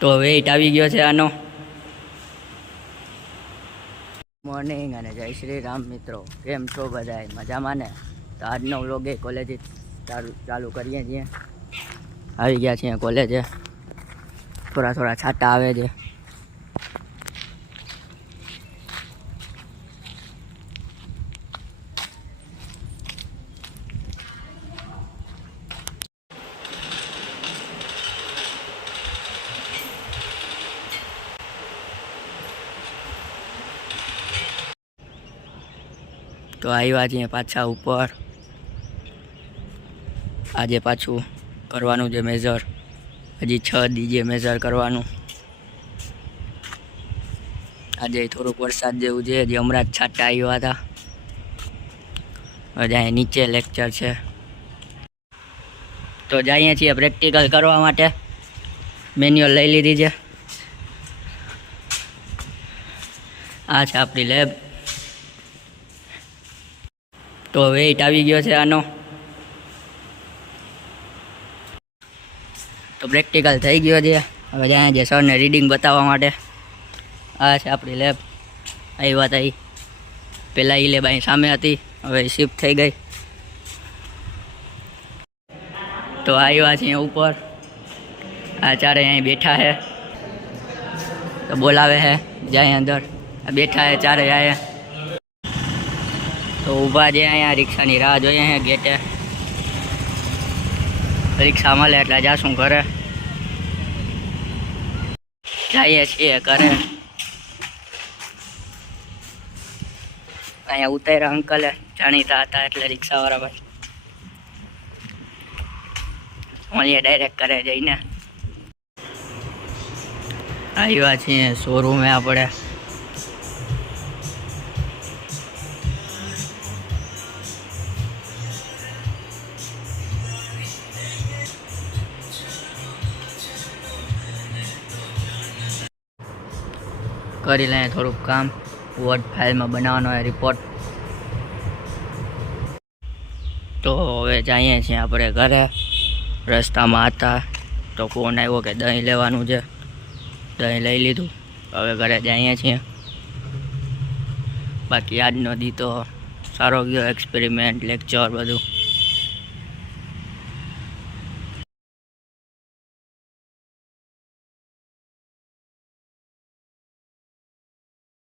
તો વેઇટ આવી ગયો છે આનો. મોર્નિંગ અને જય શ્રી રામ મિત્રો, કેમ છો બધા? મજામાં ને? તો આજનો વ્લોગ એ કોલેજ ચાલુ કરીએ છીએ. આવી ગયા છીએ કોલેજે. થોડા છાંટા આવે છે. તો આવ્યા છીએ પાછા ઉપર. આજે પાછું કરવાનું છે મેજર. હજી 6 દીજે મેજર કરવાનું. આજે થોડુંક વરસાદ જેવું છે. હજી હમણાં જ છાંટા આવ્યા હતા. હજી અહીં નીચે લેક્ચર છે. તો જઈએ છીએ પ્રેક્ટિકલ કરવા માટે. મેન્યુઅલ લઈ લીધી છે. આ છે આપણી લેબ. તો વેઇટ આવી ગયો છે આનો. તો પ્રેક્ટિકલ થઈ ગયો છે. હવે જાય છે સરને રીડિંગ બતાવવા માટે. આ છે આપણી લેબ. આવ્યા હતા એ પહેલાં એ લેબ અહીં સામે હતી, હવે શિફ્ટ થઈ ગઈ. તો આવ્યા છીએ ઉપર. આ ચારે અહીં બેઠા છે. તો બોલાવે છે જાય અંદર. બેઠા છે ચારે જાય. તો ઊભા છે અહીંયા રિક્ષાની રાહ જોઈએ છે ગેટે. રિક્ષા મળે એટલે જાશું ઘરે. જઈએ છીએ ઘરે. અહીંયા ઉતાર્યા અંકલે, જાણીતા હતા એટલે રિક્ષાવાળા ભાઈ. મળીએ ડાયરેક્ટ ઘરે જઈને. આવ્યા છીએ શોરૂમે આપણે. કરી લઈએ થોડુંક કામ. વર્ડ ફાઇલમાં બનાવવાનો હોય રિપોર્ટ. તો હવે જઈએ છીએ આપણે ઘરે. રસ્તામાં હતા તો ફોન આવ્યો કે દહીં લેવાનું છે. દહીં લઈ લીધું. હવે ઘરે જઈએ છીએ. બાકી આજનો દી તો સારો ગયો. એક્સપેરિમેન્ટ, લેક્ચર બધું.